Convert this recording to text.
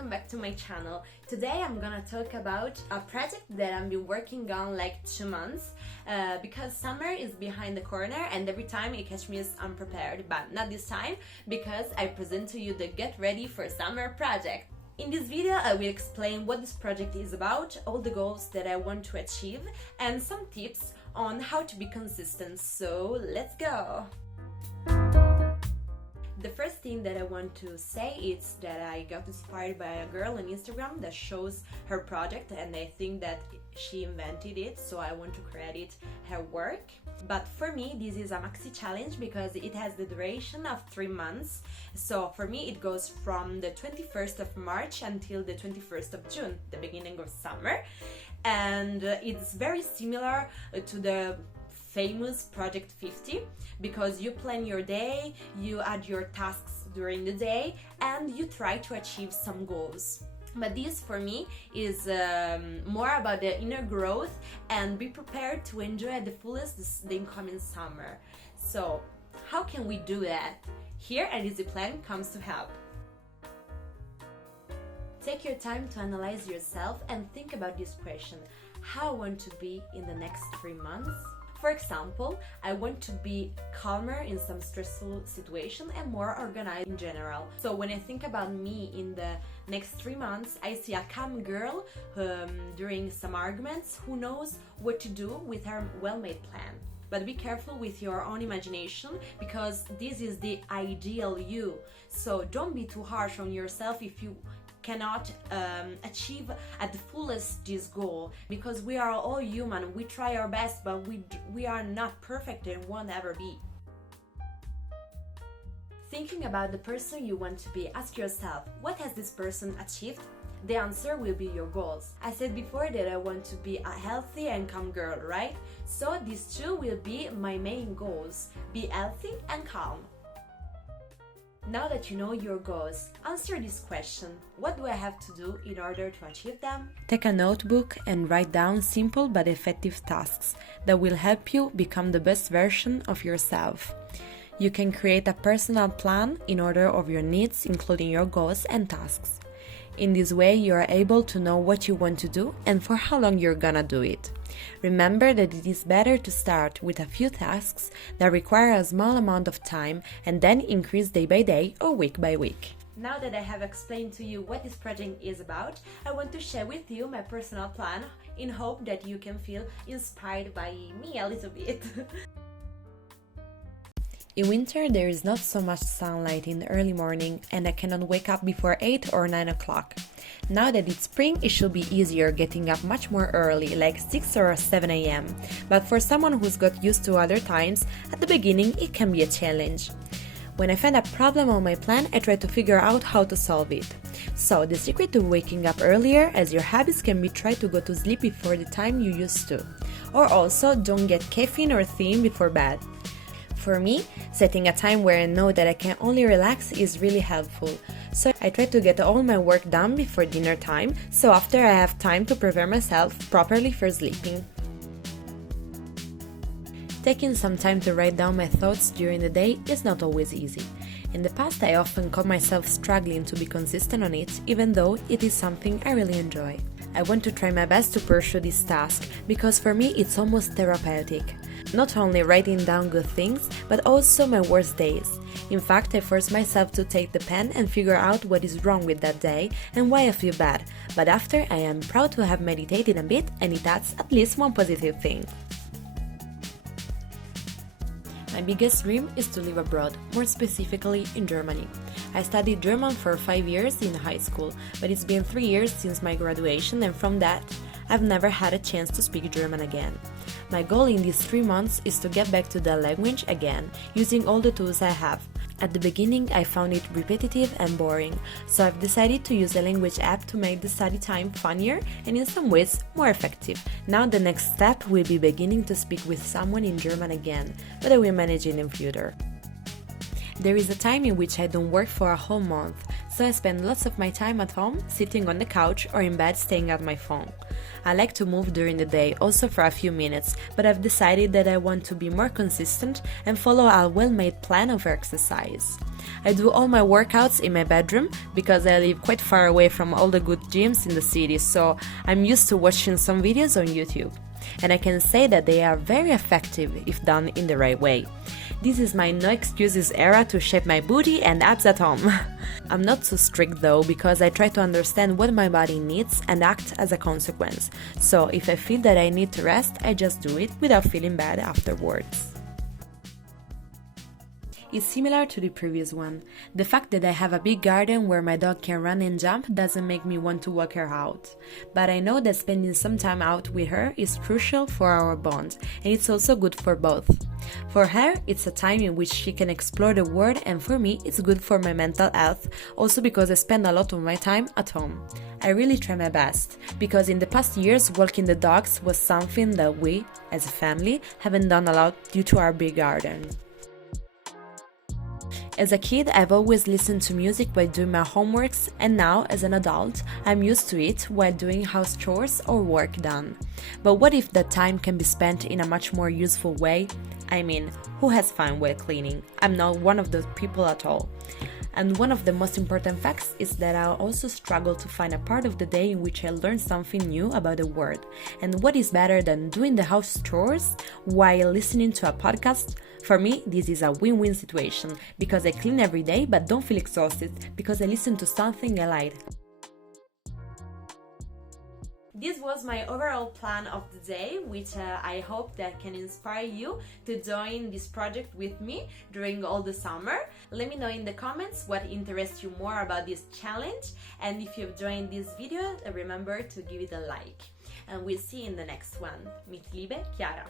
welcome back to my channel. Today I'm gonna talk about a project that I've been working on like 2 months because summer is behind the corner and every time you catch me as unprepared, but not this time because I present to you the Get Ready for Summer project. In this video I will explain what this project is about, all the goals that I want to achieve and some tips on how to be consistent, so let's go! The first thing that I want to say is that I got inspired by a girl on Instagram that shows her project and I think that she invented it, so I want to credit her work. But for me this is a maxi challenge because it has the duration of 3 months. So for me it goes from the 21st of March until the 21st of June, the beginning of summer. And it's very similar to the famous Project 50 because you plan your day, you add your tasks during the day and you try to achieve some goals. But this for me is more about the inner growth and be prepared to enjoy at the fullest the incoming summer. So how can we do that? Here an easy plan comes to help. Take your time to analyze yourself and think about this question: how I want to be in the next 3 months? For example, I want to be calmer in some stressful situation and more organized in general. So when I think about me in the next 3 months, I see a calm girl during some arguments who knows what to do with her well-made plan. But be careful with your own imagination because this is the ideal you. So don't be too harsh on yourself if you cannot achieve at the fullest this goal, because we are all human, we try our best, but we are not perfect and won't ever be. Thinking about the person you want to be, ask yourself, what has this person achieved? The answer will be your goals. I said before that I want to be a healthy and calm girl, right? So these two will be my main goals: be healthy and calm. Now that you know your goals, answer this question: what do I have to do in order to achieve them? Take a notebook and write down simple but effective tasks that will help you become the best version of yourself. You can create a personal plan in order of your needs, including your goals and tasks. In this way, you are able to know what you want to do and for how long you're gonna do it. Remember that it is better to start with a few tasks that require a small amount of time and then increase day by day or week by week. Now that I have explained to you what this project is about, I want to share with you my personal plan in hope that you can feel inspired by me a little bit. In winter, there is not so much sunlight in the early morning and I cannot wake up before 8 or 9 o'clock. Now that it's spring, it should be easier getting up much more early, like 6 or 7 a.m. But for someone who's got used to other times, at the beginning it can be a challenge. When I find a problem on my plan, I try to figure out how to solve it. So the secret to waking up earlier as your habits can be try to go to sleep before the time you used to. Or also don't get caffeine or theine before bed. For me, setting a time where I know that I can only relax is really helpful. So I try to get all my work done before dinner time, so after I have time to prepare myself properly for sleeping. Taking some time to write down my thoughts during the day is not always easy. In the past, I often caught myself struggling to be consistent on it, even though it is something I really enjoy. I want to try my best to pursue this task, because for me it's almost therapeutic. Not only writing down good things, but also my worst days. In fact, I force myself to take the pen and figure out what is wrong with that day and why I feel bad, but after I am proud to have meditated a bit and it adds at least one positive thing. My biggest dream is to live abroad, more specifically in Germany. I studied German for 5 years in high school, but it's been 3 years since my graduation and from that, I've never had a chance to speak German again. My goal in these 3 months is to get back to the language again, using all the tools I have. At the beginning, I found it repetitive and boring, so I've decided to use a language app to make the study time funnier and in some ways more effective. Now the next step will be beginning to speak with someone in German again, but I will manage it in future. There is a time in which I don't work for a whole month, so I spend lots of my time at home, sitting on the couch or in bed staring at my phone. I like to move during the day, also for a few minutes, but I've decided that I want to be more consistent and follow a well-made plan of exercise. I do all my workouts in my bedroom because I live quite far away from all the good gyms in the city, so I'm used to watching some videos on YouTube. And I can say that they are very effective if done in the right way. This is my no excuses era to shape my booty and abs at home. I'm not so strict though, because I try to understand what my body needs and act as a consequence. So if I feel that I need to rest, I just do it without feeling bad afterwards. Is similar to the previous one. The fact that I have a big garden where my dog can run and jump doesn't make me want to walk her out. But I know that spending some time out with her is crucial for our bond, and it's also good for both. For her, it's a time in which she can explore the world, and for me, it's good for my mental health, also because I spend a lot of my time at home. I really try my best, because in the past years, walking the dogs was something that we, as a family, haven't done a lot due to our big garden. As a kid, I've always listened to music while doing my homeworks, and now, as an adult, I'm used to it while doing house chores or work done. But what if that time can be spent in a much more useful way? I mean, who has fun while cleaning? I'm not one of those people at all. And one of the most important facts is that I also struggle to find a part of the day in which I learn something new about the world. And what is better than doing the house chores while listening to a podcast? For me, this is a win-win situation, because I clean every day but don't feel exhausted because I listen to something I like. This was my overall plan of the day, which I hope that can inspire you to join this project with me during all the summer. Let me know in the comments what interests you more about this challenge, and if you've joined this video, remember to give it a like. And we'll see you in the next one. Mit Liebe, Chiara.